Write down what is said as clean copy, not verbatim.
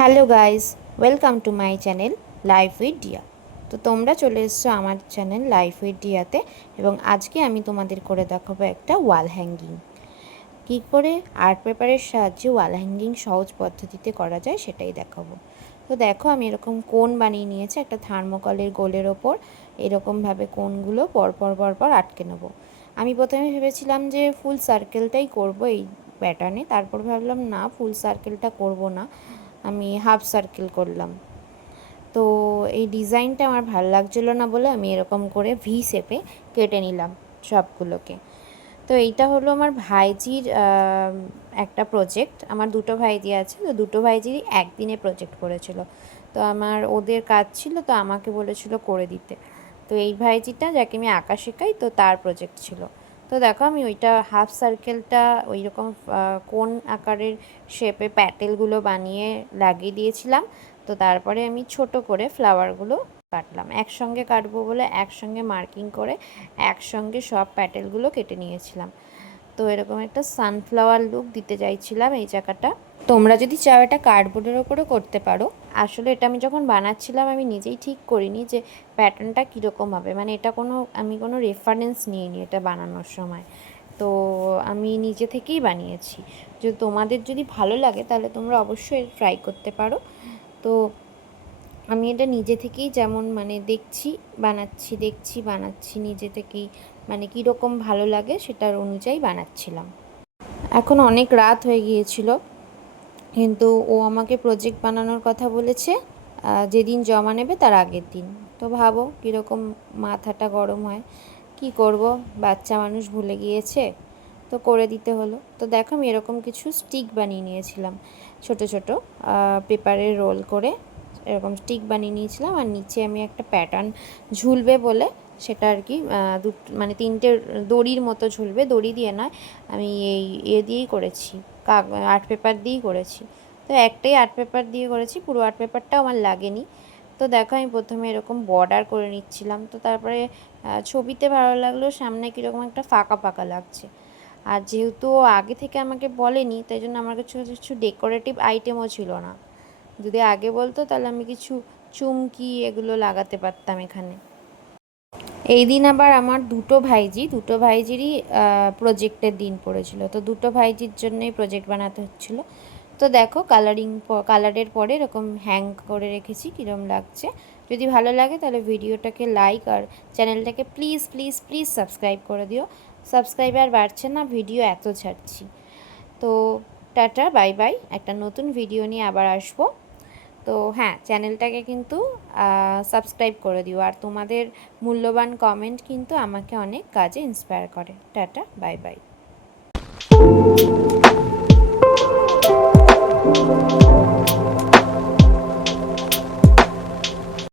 Hello guys, welcome to my channel life with Dia. তো তোমরা চলে এসছো আমার চ্যানেল লাইফ উইথ ডিয়াতে, এবং আজকে আমি তোমাদের করে দেখাবো একটা ওয়াল হ্যাঙ্গিং। কী করে আর্ট পেপারের সাহায্যে ওয়াল হ্যাঙ্গিং সহজ পদ্ধতিতে করা যায় সেটাই দেখাবো। তো দেখো, আমি এরকম কোণ বানিয়ে নিয়েছি একটা থার্মোকলের গোলের ওপর। এরকমভাবে কোণগুলো পরপর আটকে নেবো। আমি প্রথমে ভেবেছিলাম যে ফুল সার্কেলটাই করব এই প্যাটার্নে, তারপর ভাবলাম না, ফুল সার্কেলটা করব না, আমি হাফ সার্কেল করলাম। তো এই ডিজাইনটা আমার ভালো লাগছিলো না বলে আমি এরকম করে ভি শেপে কেটে নিলাম সবগুলোকে। তো এইটা হলো আমার ভাইজির একটা প্রজেক্ট। আমার দুটো ভাইজি আছে, তো দুটো ভাইজিরই একদিনে প্রজেক্ট করেছিল। তো আমার ওদের কাজ ছিল, তো আমাকে বলেছিল করে দিতে। তো এই ভাইজিটা, যাকে আমি আঁকা শেখাই, তো তার প্রজেক্ট ছিল। তো দেখো, আমি ওইটা হাফ সার্কেলটা ওই রকম কোন আকারের শেপে প্যাটেলগুলো বানিয়ে লাগিয়ে দিয়েছিলাম। তো তারপরে আমি ছোট করে ফ্লাওয়ারগুলো কাটলাম, একসঙ্গে কাটবো বলে একসঙ্গে মার্কিং করে একসঙ্গে সব প্যাটেলগুলো কেটে নিয়েছিলাম। তো এরকম একটা সানফ্লাওয়ার লুক দিতে চাইছিলাম এই জায়গাটা। তোমরা যদি চাও এটা কার্ডবোর্ডের ওপরে করতে পারো। আসলে এটা আমি যখন বানাচ্ছিলাম আমি নিজেই ঠিক করিনি যে প্যাটার্নটা কীরকম হবে, মানে এটা আমি কোনো রেফারেন্স নিইনি এটা বানানোর সময়। তো আমি নিজে থেকেই বানিয়েছি। যদি তোমাদের যদি ভালো লাগে তাহলে তোমরা অবশ্যই ট্রাই করতে পারো। তো আমি এটা নিজে থেকেই যেমন মানে দেখছি বানাচ্ছি নিজে থেকেই, মানে কীরকম ভালো লাগে সেটার অনুযায়ী বানাচ্ছিলাম। এখন অনেক রাত হয়ে গিয়েছিল, কিন্তু ও আমাকে প্রজেক্ট বানানোর কথা বলেছে যেদিন জমা নেবে তার আগের দিন। তো ভাবো কীরকম মাথাটা গরম হয়। কি করব, বাচ্চা মানুষ ভুলে গিয়েছে, তো করে দিতে হলো। তো দেখো, আমি এরকম কিছু স্টিক বানিয়ে নিয়েছিলাম, ছোট ছোট পেপারের রোল করে এরকম স্টিক বানিয়ে নিয়েছিলাম। আর নিচে আমি একটা প্যাটার্ন ঝুলবে বলে সেটা আর কি মানে তিনটে দড়ির মতো ঝুলবে, দড়ি দিয়ে নয়, আমি এই দিয়েই করেছি, আর্ট পেপার দিয়েই করেছি। তো একটাই আর্ট পেপার দিয়ে করেছি, পুরো আর্ট পেপারটাও আমার লাগেনি। তো দেখো, আমি প্রথমে এরকম বর্ডার করে নিচ্ছিলাম। তো তারপরে ছবিতে ভালো লাগলো, সামনে কীরকম একটা ফাঁকা ফাঁকা লাগছে। আর যেহেতু আগে থেকে আমাকে বলেনি, তাই জন্য আমার কাছে কিছু ডেকোরেটিভ আইটেমও ছিল না। যদি আগে বলতো তাহলে আমি কিছু চুমকি এগুলো লাগাতে পারতাম এখানে। এই দিন আবার আমার দুটো ভাইজিরই প্রজেক্টের দিন পড়েছিল, তো দুটো ভাইজির জন্যই প্রজেক্ট বানাতে হচ্ছিলো। তো দেখো, কালারের পরে এরকম হ্যাং করে রেখেছি, কীরকম লাগছে। যদি ভালো লাগে তাহলে ভিডিওটাকে লাইক আর চ্যানেলটাকে প্লিজ প্লিজ প্লিজ সাবস্ক্রাইব করে দিও। সাবস্ক্রাইবার বাড়ছে না, ভিডিও এত ছাড়ছি। তো টাটা, বাই বাই, একটা নতুন ভিডিও নিয়ে আবার আসবো। তো হ্যাঁ, চ্যানেলটাকে কিন্তু সাবস্ক্রাইব করে দিও, আর তোমাদের মূল্যবান কমেন্ট কিন্তু আমাকে অনেক কাজে ইন্সপায়ার করে। Tata, bye bye.